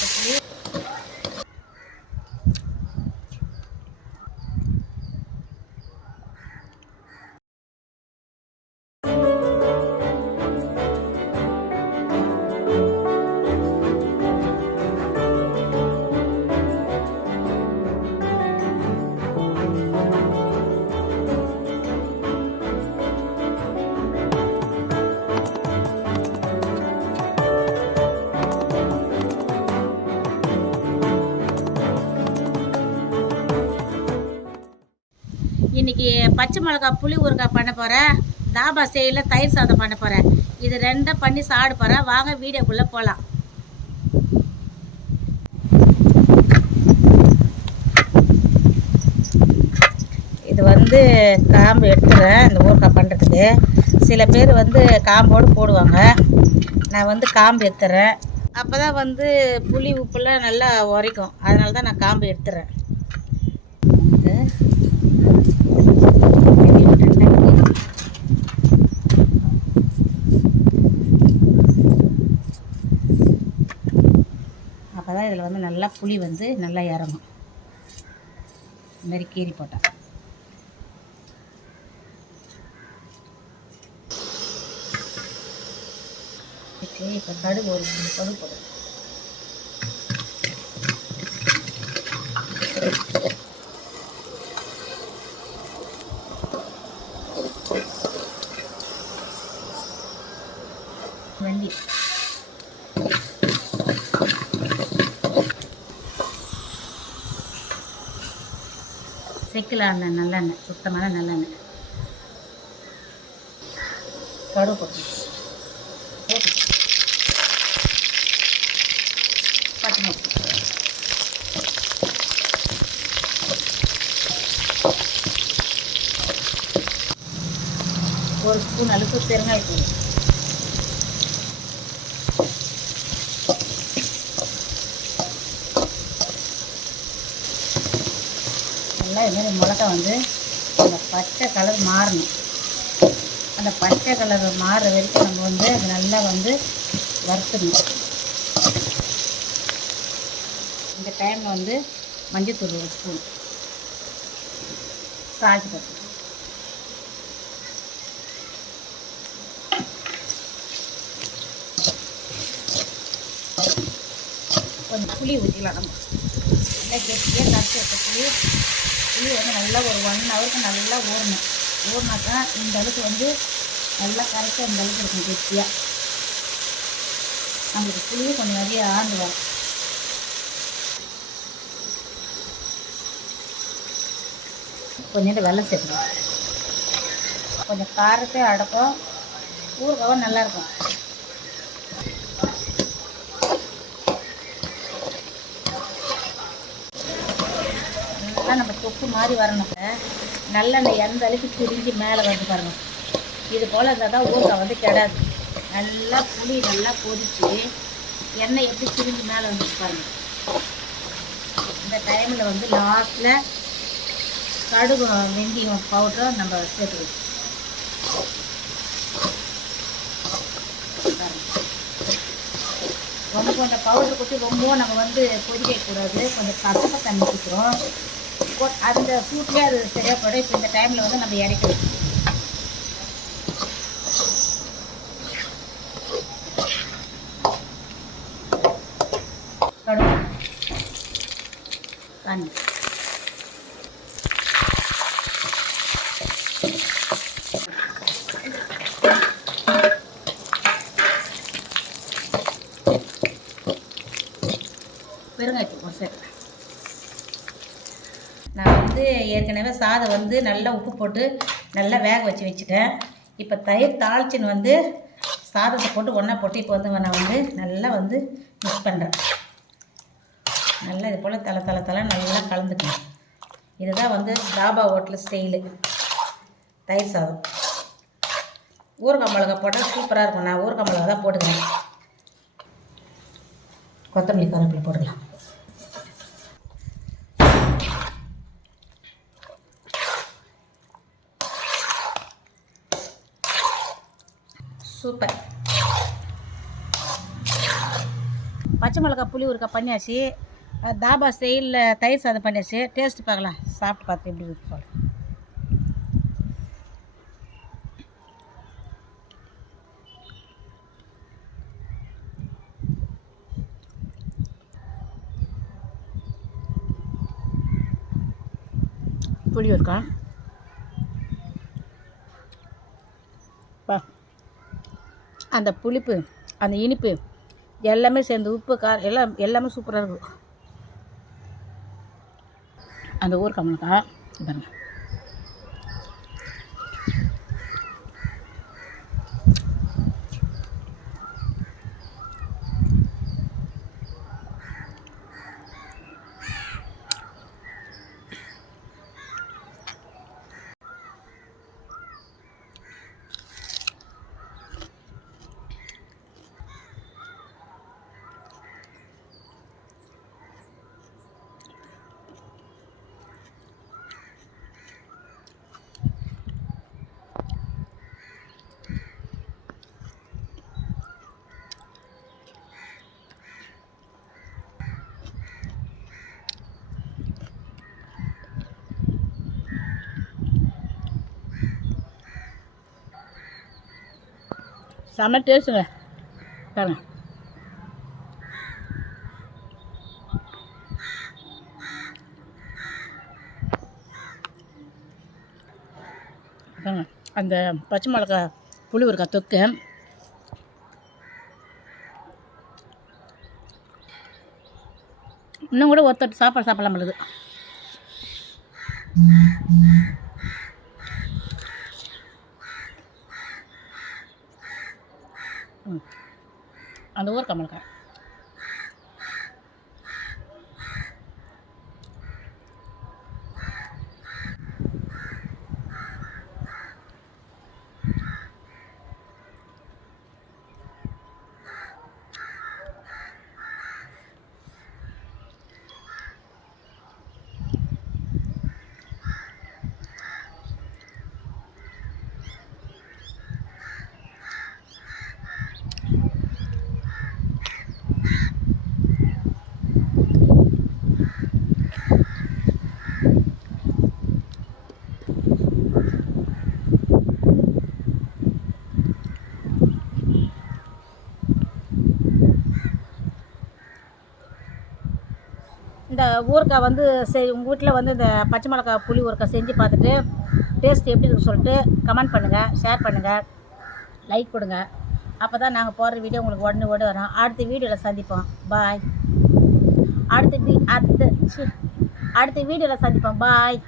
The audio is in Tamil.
Поехали. இன்றைக்கி இன்னைக்கு பச்சை மிளகா புளி ஊறுகாய் பண்ண போகிறேன் தாபா செய்யல தயிர் சாதம் பண்ண போகிறேன் இது ரெண்டும் பண்ணி சாப்பிட போகிறேன் வாங்க வீடியோக்குள்ளே போகலாம் இது வந்து காம்பு எடுத்துறேன் இந்த ஊறுகாய் பண்ணுறதுக்கு சில பேர் வந்து காம்போடு போடுவாங்க. நான் வந்து காம்பு எடுத்துறேன். அப்போ தான் வந்து புளி உப்புலாம் நல்லா உரைக்கும். அதனால தான் நான் காம்பு எடுத்துறேன் இது அப்போ தான் இதில் வந்து நல்லா புளி வந்து நல்லா இறங்கும் இந்த மாதிரி கீரி போட்டால் இப்போ கடுகு ஒரு கடுகு போடுறேன் வெந்தி. செக்கில் அந்த நல்லெண்ணெய் சுத்தமான நல்லெண்ணெய். கடுகு போட்டு பச்சை மிளகு ஒரு ஸ்பூன் அளவுக்கு பெருங்காயத்தூள். நல்லா இது மாதிரி மிளகா வந்து அந்த பச்சை கலர் மாறணும். அந்த பச்சை கலர் மாறுற வரைக்கும் நம்ம வந்து அது நல்லா வந்து வறுத்துடணும். இந்த டைமில் வந்து மஞ்சத்தூள் ஒரு ஸ்பூன் சால்ட் பத்து கொஞ்சம் புளி ஊற்றிக்கலாம் நம்ம. நல்லா கெட்டியாக கரைச்சி வச்ச புளி ஊற்றி வந்து நல்லா ஒரு ஒன் ஹவருக்கு நல்லா ஊறணும் ஊறினாக்கா இந்த அளவுக்கு வந்து நல்லா கரெக்டாக அந்த அளவுக்கு இருக்கும் கெட்டியாக நம்மளுக்கு புளி கொஞ்சம் நிறைய ஆண்டு வரும். கொஞ்சோண்டு வெள்ளம் சேர்க்கணும். கொஞ்சம் காரத்தை அடக்கும். ஊறுகாவும் நல்லாயிருக்கும் நல்லா நம்ம தொக்கு மாதிரி வரணுங்க. நல்லெண்ணெய் எந்த அளவுக்கு திரிஞ்சு மேலே வந்து பாருங்க. இது போல் இருந்தால் தான் ஊறுகாய் வந்து கெடாது. நல்லா புளி நல்லா கொதிச்சு எண்ணெய் எப்படி திரிஞ்சு மேலே வந்து பாருங்க. இந்த டைமில் வந்து லாஸ்ட்டில் கடுகு வெந்தயம் பவுடரும் நம்ம சேர்த்துக்கணும். ரொம்ப கொஞ்சம் பவுடர் கொட்டி ரொம்பவும் நம்ம வந்து கொதிக்கக்கூடாது. கொஞ்சம் கசப்பை தண்ணி ஊற்றுறோம் கொ- அந்த சூட்லேயே அது சரியாக போய்டும் இப்போ இந்த டைமில் வந்து நம்ம இறக்கி வைக்கணும் கடுகு தண்ணி பெருங்காயத்தூள் ஒரு சேர்த்து நான் வந்து ஏற்கனவே சாதம் வந்து நல்லா உப்பு போட்டு நல்லா வேக வச்சு வச்சுட்டேன். இப்போ தயிர் தாளிச்சின்னு வந்து சாதத்தை போட்டு ஒன்றா போட்டு இப்போ வந்து நான் வந்து நல்லா வந்து மிக்ஸ் பண்ணுறேன் நல்லா இது போல் தலை தலை தலை நல்லா கலந்துக்கணும். இதுதான் வந்து தாபா ஹோட்டல் ஸ்டைலு. தயிர் சாதம். ஊறுகாய் மிளகா போட்டால் சூப்பராக இருக்கும். நான் ஊறுகாய் மிளகா தான் போட்டுக்கிறேன். கொத்தமல்லி கருவேப்பிலை போட்டுக்கலாம். சூப்பர் பச்சை மிளகா புளி ஊறுக்கா பண்ணியாச்சு. தாபா ஸ்டைலில் தயிர் சாதம் பண்ணியாச்சு. டேஸ்ட் பார்க்கலாம். சாப்பிட்டு பார்த்து எப்படி இருக்கு சொல்லு புளி இருக்கா பா. அந்த புளிப்பு அந்த இனிப்பு எல்லாமே சேர்ந்து உப்பு கார் எல்லாம் எல்லாமே சூப்பராக இருக்கும். அந்த ஊர் கம்மனுக்கா பாருங்கள் செம்ம டேஸ்ட்டுங்க. பாருங்க. பாருங்க. அந்த பச்சை மிளகா புளி இருக்கா தொக்கு. இன்னும் கூட ஒருத்தட்டு சாப்பாடு சாப்பிடலாம் பொழுது அந்த ஊர் கமலுக்கா இந்த ஊறுக்காய் வந்து சரி உங்கள் வீட்டில் வந்து இந்த பச்சை மிளகா புளி ஊறுக்காய் செஞ்சு பார்த்துட்டு டேஸ்ட் எப்படி இருக்குன்னு சொல்லிட்டு கமெண்ட் பண்ணுங்கள் ஷேர் பண்ணுங்கள் லைக் கொடுங்க. அப்போ தான் நாங்கள் போடுற வீடியோ உங்களுக்கு உடனே உடனே வரோம். அடுத்த வீடியோவில் சந்திப்போம். பாய் அடுத்த வீ அடுத்த அடுத்த வீடியோவில் சந்திப்போம். பாய்